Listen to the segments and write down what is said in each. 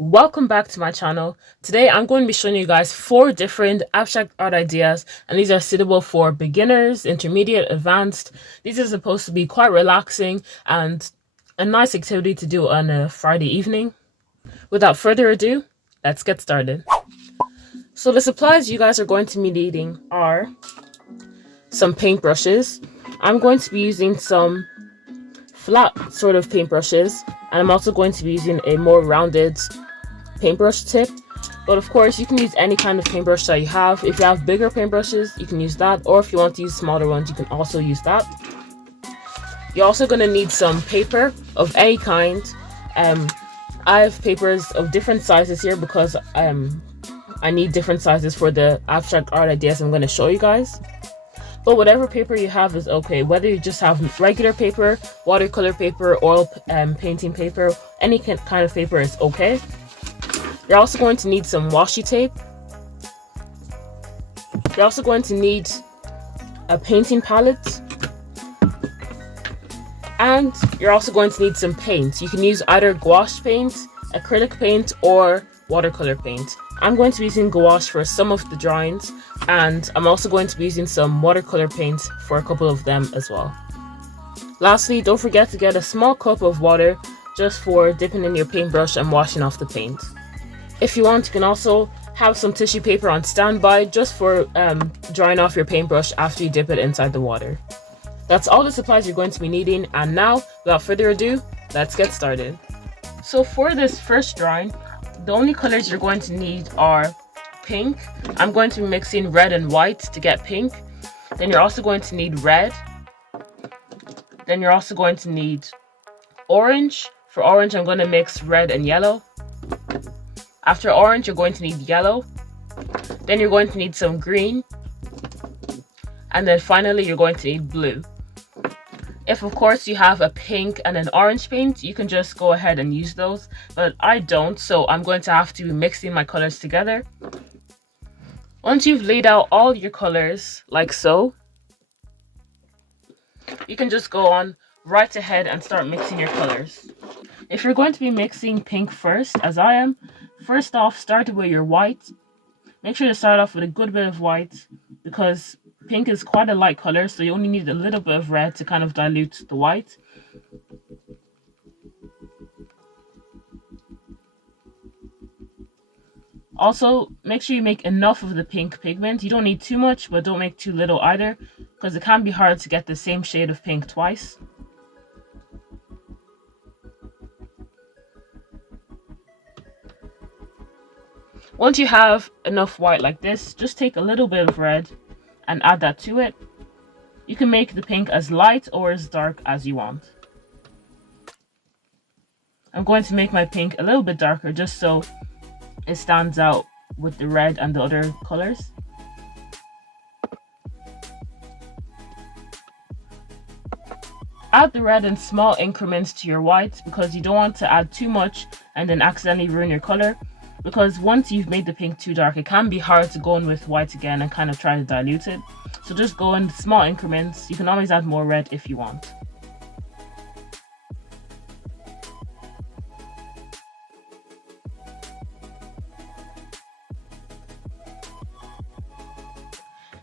Welcome back to my channel. Today I'm going to be showing you guys 4 different abstract art ideas, and these are suitable for beginners, intermediate, advanced. These are supposed to be quite relaxing and a nice activity to do on a Friday evening. Without further ado, let's get started. So the supplies you guys are going to be needing are some paintbrushes. I'm going to be using some flat sort of paintbrushes, and I'm also going to be using a more rounded paintbrush tip, but of course you can use any kind of paintbrush that you have. If you have bigger paintbrushes, you can use that, or if you want to use smaller ones, you can also use that. You're also going to need some paper of any kind. I have papers of different sizes here because I need different sizes for the abstract art ideas I'm going to show you guys. But whatever paper you have is okay, whether you just have regular paper, watercolor paper, oil painting paper, any kind of paper is okay. You're also going to need some washi tape. You're also going to need a painting palette. And you're also going to need some paint. You can use either gouache paint, acrylic paint, or watercolor paint. I'm going to be using gouache for some of the drawings, and I'm also going to be using some watercolor paint for a couple of them as well. Lastly, don't forget to get a small cup of water just for dipping in your paintbrush and washing off the paint. If you want, you can also have some tissue paper on standby just for drying off your paintbrush after you dip it inside the water. That's all the supplies you're going to be needing, and now, without further ado, let's get started. So for this first drawing, the only colors you're going to need are pink. I'm going to be mixing red and white to get pink. Then you're also going to need red. Then you're also going to need orange. For orange, I'm going to mix red and yellow. After orange, you're going to need yellow. Then you're going to need some green. And then finally, you're going to need blue. If, of course, you have a pink and an orange paint, you can just go ahead and use those. But I don't, so I'm going to have to be mixing my colors together. Once you've laid out all your colors, like so, you can just go on right ahead and start mixing your colors. If you're going to be mixing pink first, as I am, first off, start with your white. Make sure to start off with a good bit of white because pink is quite a light color, so you only need a little bit of red to kind of dilute the white. Also, make sure you make enough of the pink pigment. You don't need too much, but don't make too little either, because it can be hard to get the same shade of pink twice. Once you have enough white like this, just take a little bit of red and add that to it. You can make the pink as light or as dark as you want. I'm going to make my pink a little bit darker just so it stands out with the red and the other colors. Add the red in small increments to your white because you don't want to add too much and then accidentally ruin your color. Because once you've made the pink too dark, it can be hard to go in with white again and kind of try to dilute it. So just go in small increments. You can always add more red if you want.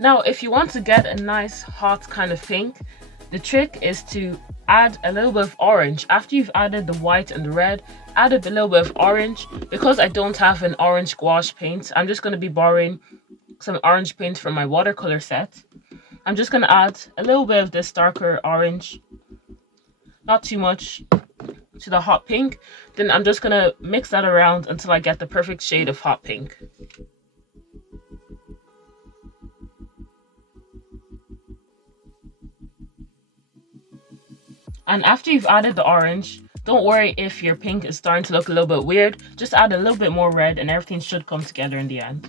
Now, if you want to get a nice hot kind of pink, the trick is to add a little bit of orange. After you've added the white and the red, add a little bit of orange. Because I don't have an orange gouache paint, I'm just going to be borrowing some orange paint from my watercolor set. I'm just going to add a little bit of this darker orange, not too much, to the hot pink. Then I'm just going to mix that around until I get the perfect shade of hot pink. And after you've added the orange, don't worry if your pink is starting to look a little bit weird. Just add a little bit more red and everything should come together in the end.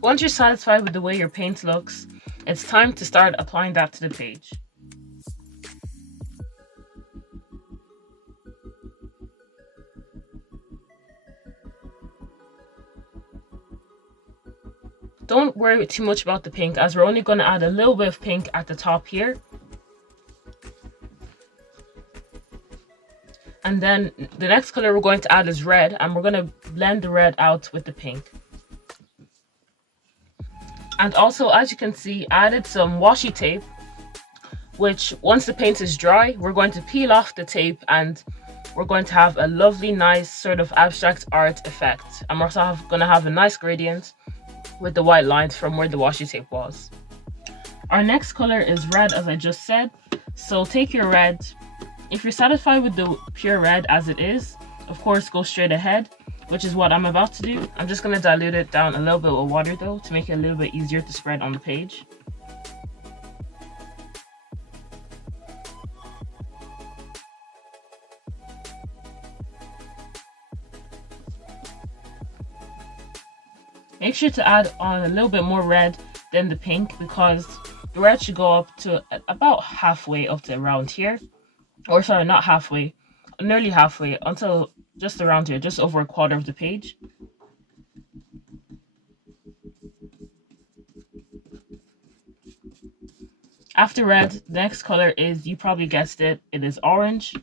Once you're satisfied with the way your paint looks, it's time to start applying that to the page. don't worry too much about the pink, as we're only going to add a little bit of pink at the top here. And then the next color we're going to add is red, and we're going to blend the red out with the pink. And also, as you can see, I added some washi tape, which once the paint is dry, we're going to peel off the tape and we're going to have a lovely, nice sort of abstract art effect. I'm also going to have a nice gradient with the white lines from where the washi tape was. Our next color is red, as I just said. So take your red. If you're satisfied with the pure red as it is, of course, go straight ahead, which is what I'm about to do. I'm just going to dilute it down a little bit with water though, to make it a little bit easier to spread on the page. Make sure to add on a little bit more red than the pink, because the red should go up to about halfway up to around here. Or sorry, not halfway, nearly halfway, until just around here, just over a quarter of the page. After red, the next color is, you probably guessed it, it is orange.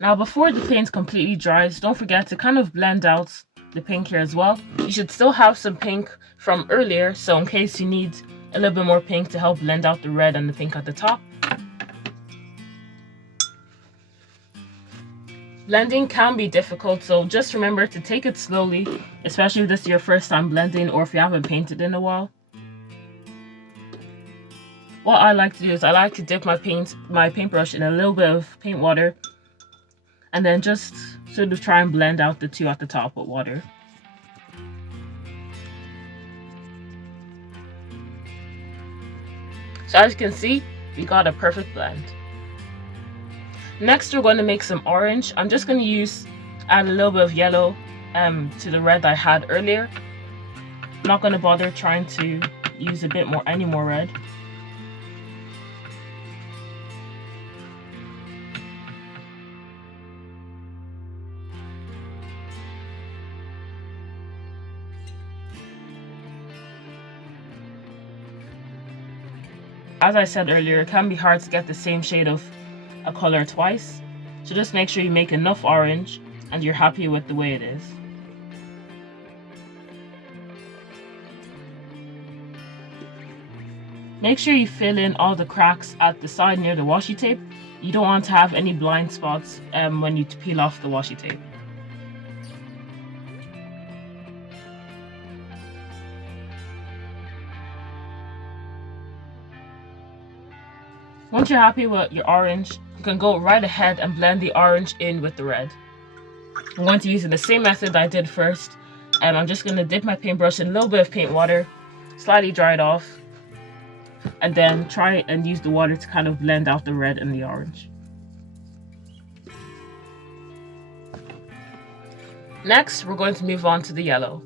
Now before the paint completely dries, don't forget to kind of blend out the pink here as well. You should still have some pink from earlier, so in case you need a little bit more pink to help blend out the red and the pink at the top. Blending can be difficult, so just remember to take it slowly, especially if this is your first time blending or if you haven't painted in a while. What I like to do is I like to dip my paintbrush in a little bit of paint water and then just sort of try and blend out the two at the top with water. So as you can see, we got a perfect blend. Next, we're going to make some orange. I'm just going to add a little bit of yellow to the red I had earlier. I'm not going to bother trying to use any more red. As I said earlier, it can be hard to get the same shade of a color twice, so just make sure you make enough orange and you're happy with the way it is. Make sure you fill in all the cracks at the side near the washi tape. You don't want to have any blind spots when you peel off the washi tape. Once you're happy with your orange, you can go right ahead and blend the orange in with the red. I'm going to use the same method I did first. I'm just going to dip my paintbrush in a little bit of paint water, slightly dry it off, and then try and use the water to kind of blend out the red and the orange. Next, we're going to move on to the yellow.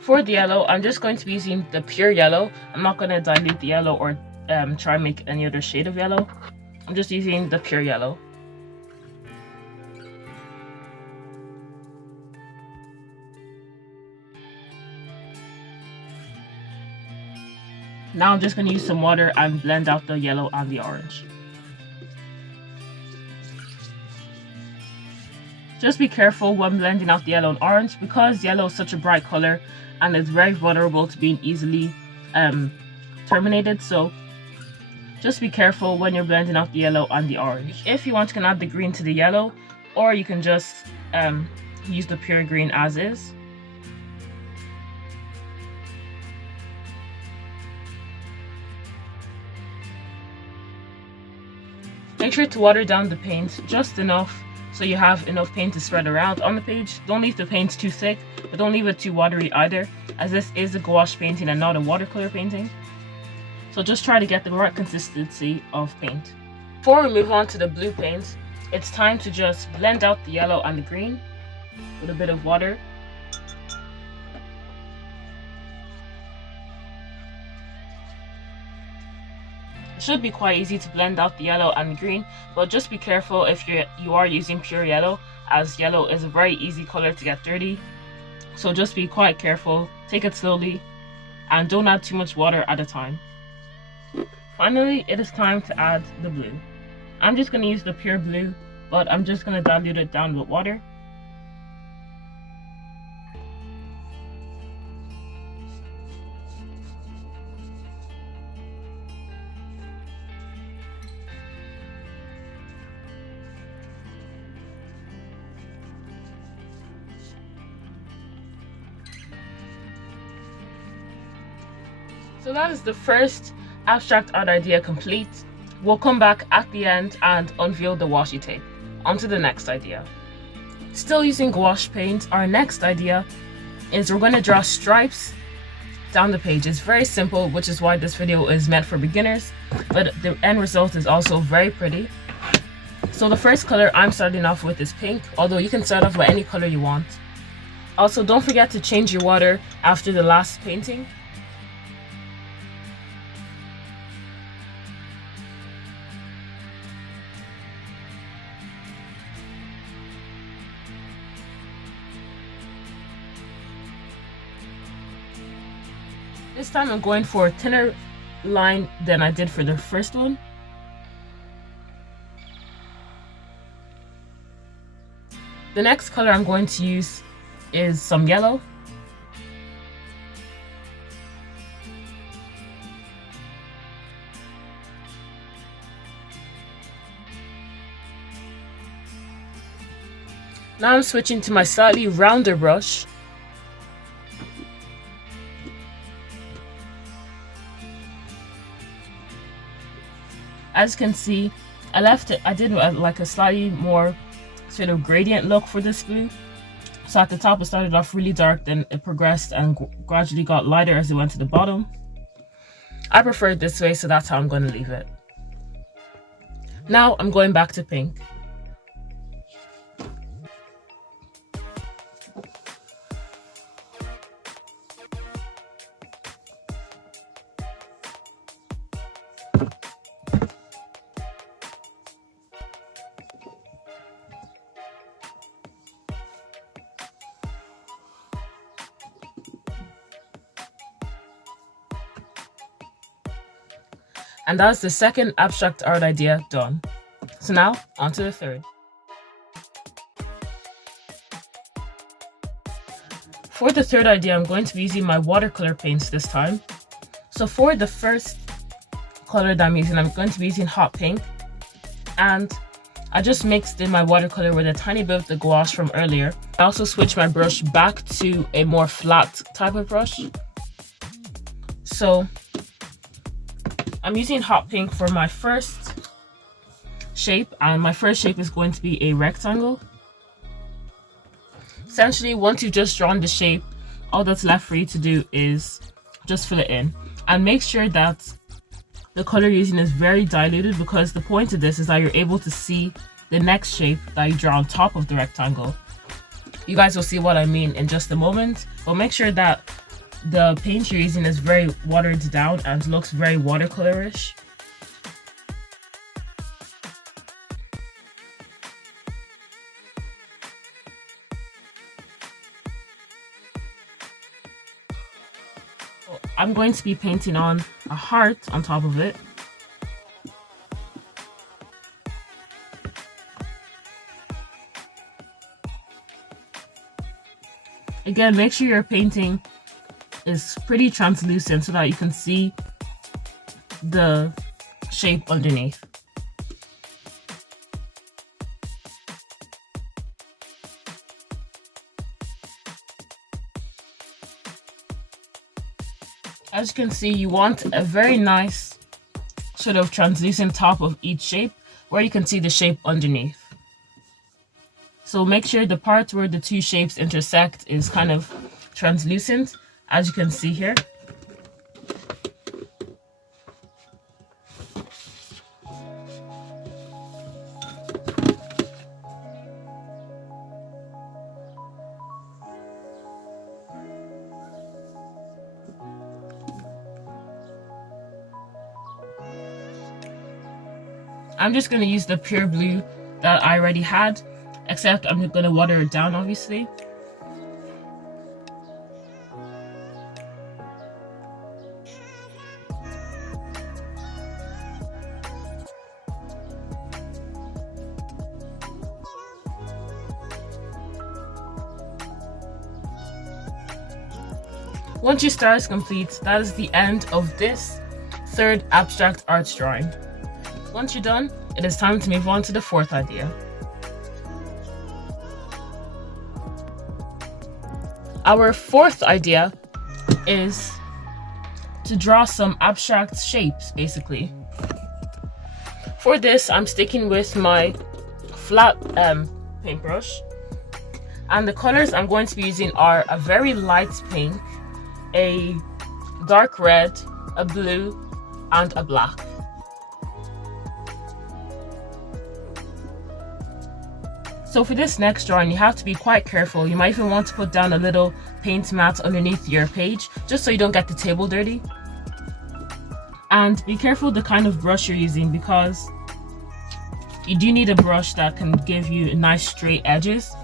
For the yellow, I'm just going to be using the pure yellow. I'm not going to dilute the yellow or try and make any other shade of yellow. I'm just using the pure yellow. Now I'm just going to use some water and blend out the yellow and the orange. Just be careful when blending out the yellow and orange, because yellow is such a bright color and it's very vulnerable to being easily terminated. So just be careful when you're blending out the yellow and the orange. If you want, you can add the green to the yellow, or you can just use the pure green as is. Make sure to water down the paint just enough so you have enough paint to spread around on the page. Don't leave the paint too thick, but don't leave it too watery either, as this is a gouache painting and not a watercolor painting. So just try to get the right consistency of paint. Before we move on to the blue paint, it's time to just blend out the yellow and the green with a bit of water. It should be quite easy to blend out the yellow and the green, but just be careful if you are using pure yellow, as yellow is a very easy color to get dirty. So just be quite careful, take it slowly, and don't add too much water at a time. Finally, it is time to add the blue. I'm just going to use the pure blue, but I'm just going to dilute it down with water. So that is the first abstract art idea complete. We'll come back at the end and unveil the washi tape. On to the next idea. Still using gouache paint, our next idea is we're going to draw stripes down the page. It's very simple, which is why this video is meant for beginners, but the end result is also very pretty. So the first color I'm starting off with is pink, although you can start off with any color you want. Also, don't forget to change your water after the last painting. This time I'm going for a thinner line than I did for the first one. The next color I'm going to use is some yellow. Now I'm switching to my slightly rounder brush. As you can see, I did like a slightly more sort of gradient look for this blue. So at the top it started off really dark, then it progressed and gradually got lighter as it went to the bottom. I prefer it this way, so that's how I'm going to leave it. Now I'm going back to pink. And that's the second abstract art idea done. So now, on to the third. For the third idea, I'm going to be using my watercolor paints this time. So for the first color that I'm using, I'm going to be using hot pink. And I just mixed in my watercolor with a tiny bit of the gouache from earlier. I also switched my brush back to a more flat type of brush. So I'm using hot pink for my first shape, and my first shape is going to be a rectangle. Essentially, once you've just drawn the shape, all that's left for you to do is just fill it in. And make sure that the color you're using is very diluted, because the point of this is that you're able to see the next shape that you draw on top of the rectangle. You guys will see what I mean in just a moment, but make sure that the paint you're using is very watered down and looks very watercolorish. So I'm going to be painting on a heart on top of it. Again, make sure your painting is pretty translucent so that you can see the shape underneath. As you can see, you want a very nice sort of translucent top of each shape where you can see the shape underneath. So make sure the part where the two shapes intersect is kind of translucent, as you can see here. I'm just going to use the pure blue that I already had, except I'm going to water it down, obviously. Once your star is complete, that is the end of this third abstract art drawing. Once you're done, it is time to move on to the fourth idea. Our fourth idea is to draw some abstract shapes, basically. For this, I'm sticking with my flat paintbrush, and the colors I'm going to be using are a very light pink, a dark red, a blue, and a black. So for this next drawing, you have to be quite careful. You might even want to put down a little paint mat underneath your page, just so you don't get the table dirty. And be careful the kind of brush you're using, because you do need a brush that can give you nice straight edges.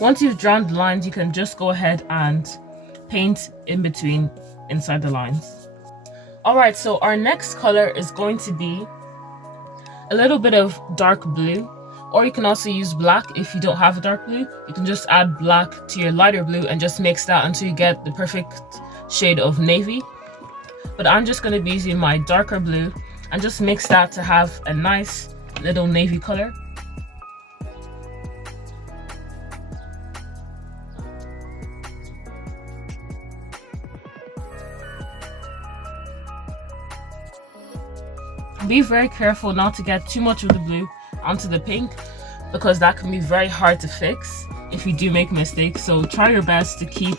Once you've drawn the lines, you can just go ahead and paint in between inside the lines. Alright, so our next color is going to be a little bit of dark blue, or you can also use black. If you don't have a dark blue, you can just add black to your lighter blue and just mix that until you get the perfect shade of navy. But I'm just going to be using my darker blue and just mix that to have a nice little navy color. Be very careful not to get too much of the blue onto the pink, because that can be very hard to fix if you do make mistakes. So try your best to keep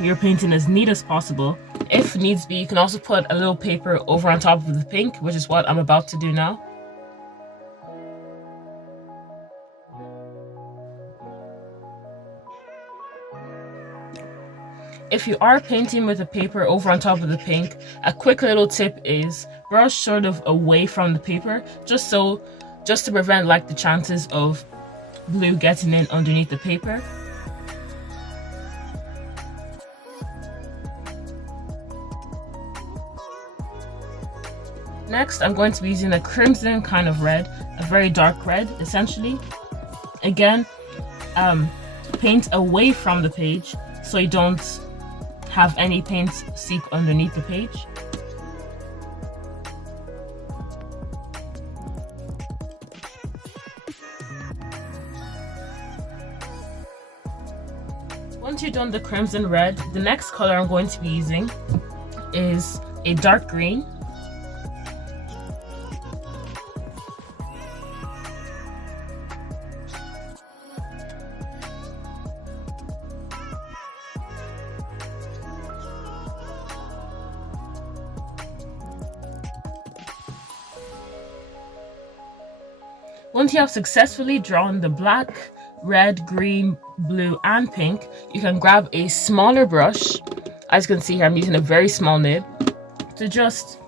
your painting as neat as possible. If needs be, you can also put a little paper over on top of the pink, which is what I'm about to do now. If you are painting with a paper over on top of the pink, a quick little tip is brush sort of away from the paper, just to prevent like the chances of blue getting in underneath the paper. Next, I'm going to be using a crimson kind of red, a very dark red essentially. Again, paint away from the page so you don't have any paint seep underneath the page. Once you're done the crimson red, the next color I'm going to be using is a dark green. Once you have successfully drawn the black, red, green, blue, and pink, you can grab a smaller brush. As you can see here, I'm using a very small nib to just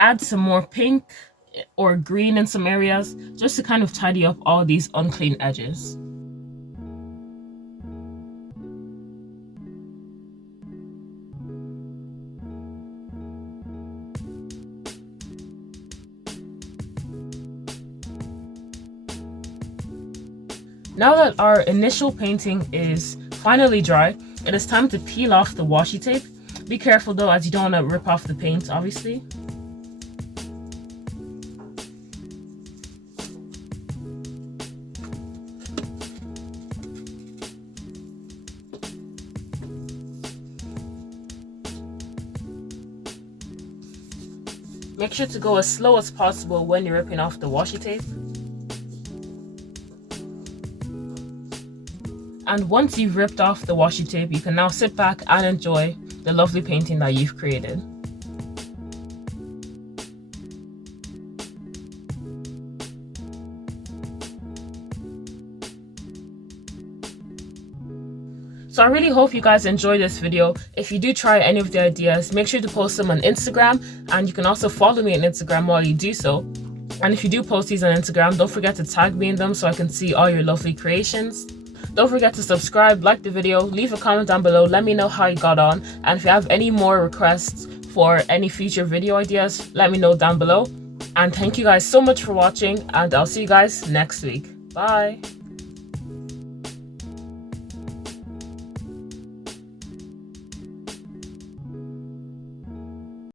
add some more pink or green in some areas, just to kind of tidy up all these unclean edges. Now that our initial painting is finally dry, it is time to peel off the washi tape. Be careful though, as you don't want to rip off the paint, obviously. Make sure to go as slow as possible when you're ripping off the washi tape. And once you've ripped off the washi tape, you can now sit back and enjoy the lovely painting that you've created. So I really hope you guys enjoyed this video. If you do try any of the ideas, make sure to post them on Instagram, and you can also follow me on Instagram while you do so. And if you do post these on Instagram, don't forget to tag me in them so I can see all your lovely creations. Don't forget to subscribe, like the video, leave a comment down below, let me know how you got on, and if you have any more requests for any future video ideas, let me know down below. And thank you guys so much for watching, and I'll see you guys next week. Bye.